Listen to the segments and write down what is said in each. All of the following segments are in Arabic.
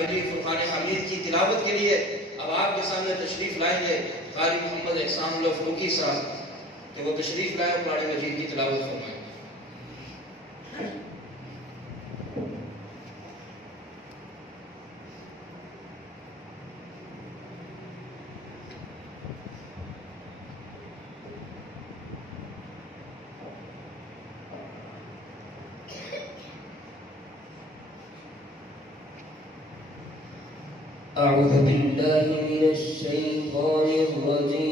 मजीद फुरकान हमीद की तिलावत के लिए अब आपके सामने तशरीफ लाएंगे कारी मोहम्मद एहसान फरूकी साहब कि वो तशरीफ लाए और कुरान मजीद की तिलावत फरमाएं। أعوذ بالله من الشيطان الرجيم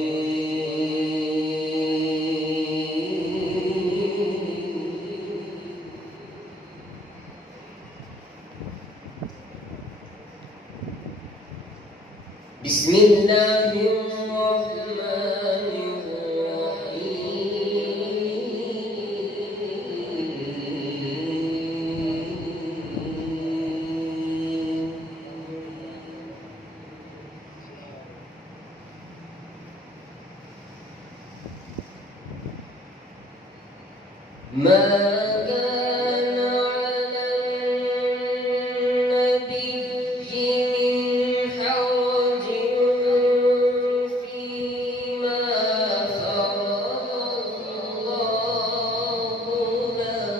بسم الله الرحمن ما كان على النبي من حرج فيما فرض الله له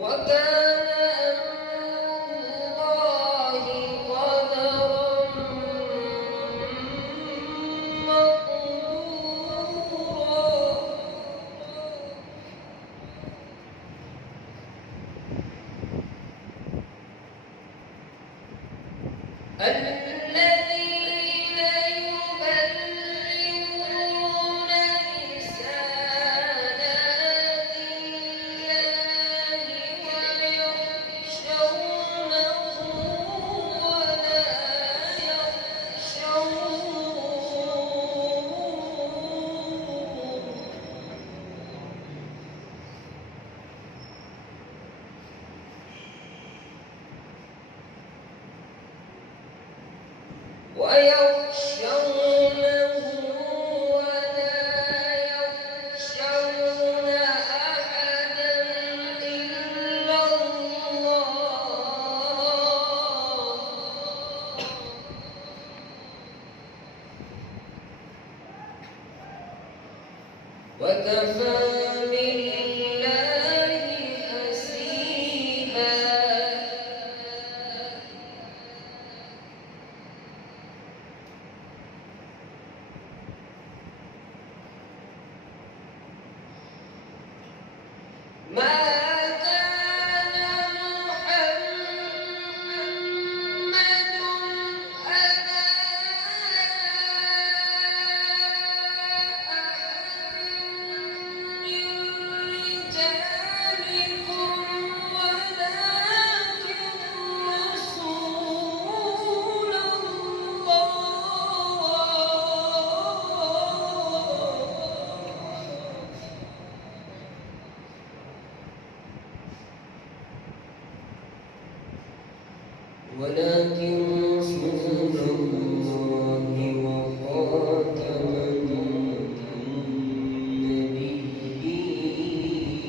وكان أمر الله قدرا مقدورا الذين يبلغون رسالات الله ويخشونه ولا يخشون أحدا إلا الله وكفى بالله حسيبا ما كان محمد أبا أحد من رجالكم ولكن رسول الله وخاتم النبيين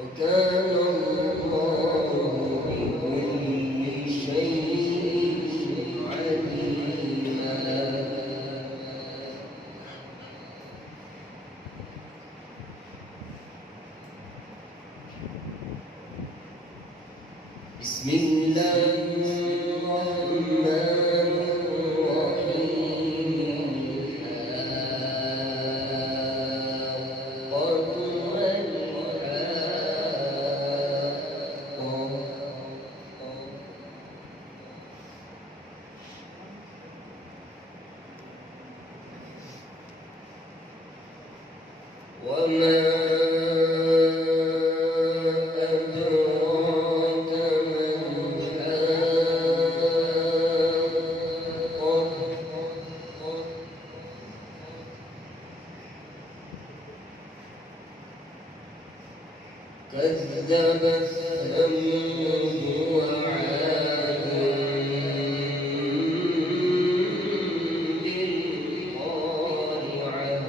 وكان الله بكل شيء عليما بسم الله الرحمن الرحيم الحاقة ما الحاقة وما أدراك ما الحاقة كذبت ثمود وعاد بالقارعة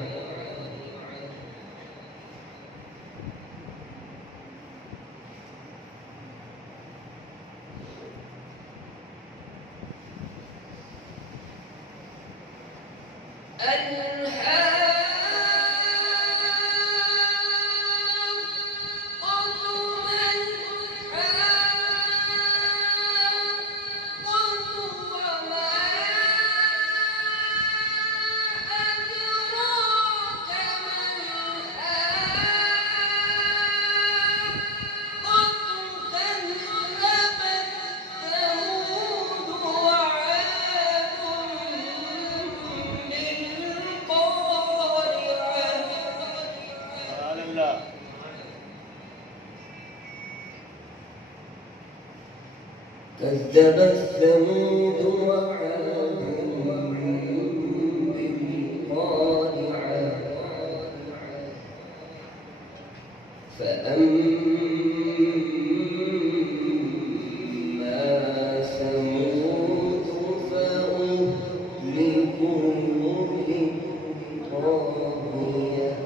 كذبت ثمود وعاد بالقارعة فأما ثمود فأهلكوا بالطاغية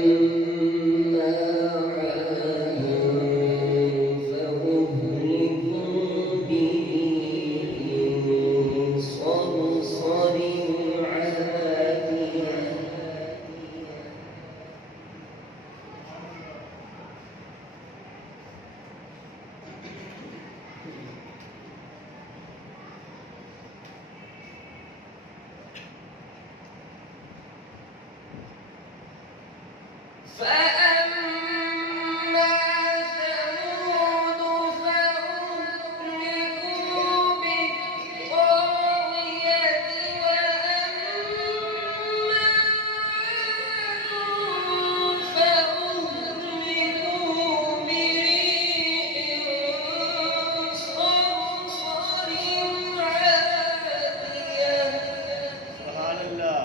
وأما عاد فأهلكوا بريح صرصر عاتية فأما ثمود فأهلكوا بالطاغية وأما عاد فأهلكوا بريح صرصر عاتية سبحان الله.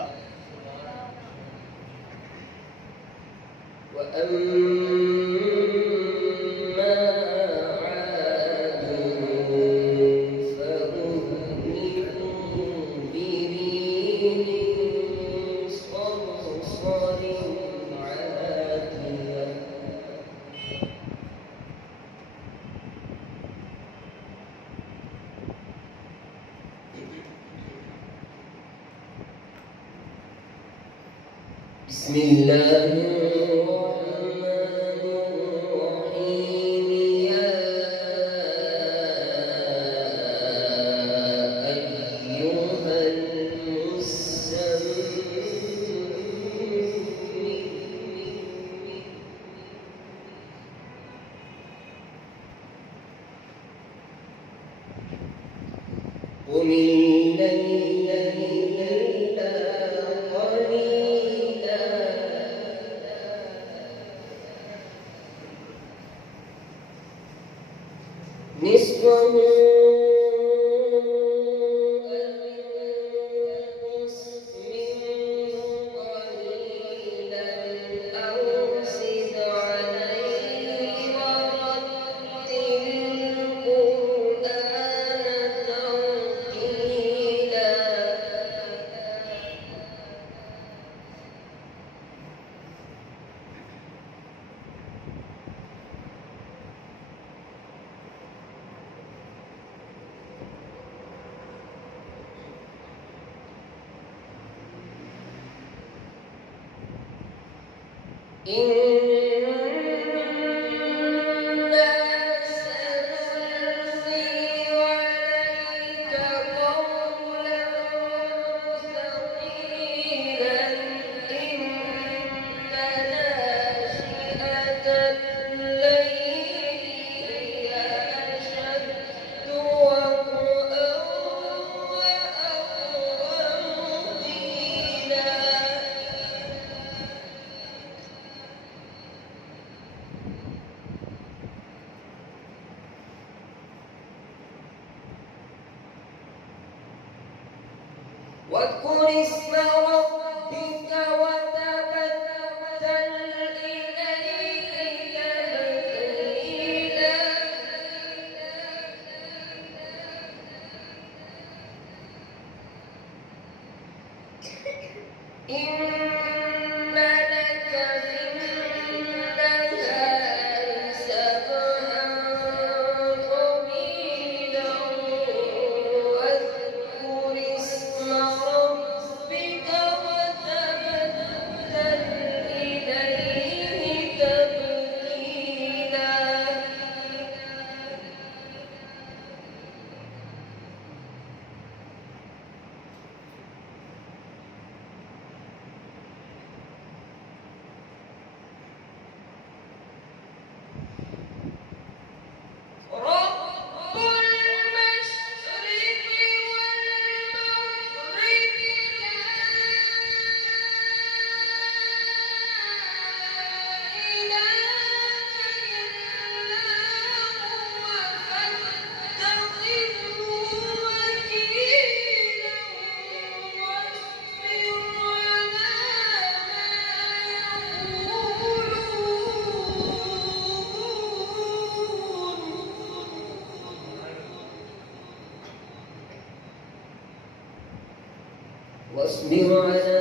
وأما عاد فأهلكوا بريح صرصر عاتية بسم الله الرحمن الرحيم يا أيها المزمل قم الليل إلا قليلا نصفه أو انقص منه قليلا أو زد عليه ورتل القرآن ترتيلا إنا سنلقي عليك قولا ثقيلا إن ناشئة الليل هي أشد وطئا وأقوم قيلا واذكر اسم ربك وتبتل إليه تبتيلا إن لك في النهار سبحا طويلا واذكر اسم ربك وتبتل إليه تبتيلا رب المشرق والمغرب لا إله إلا هو فاتخذه وكيلا واصبر على ما يقولون واصبر على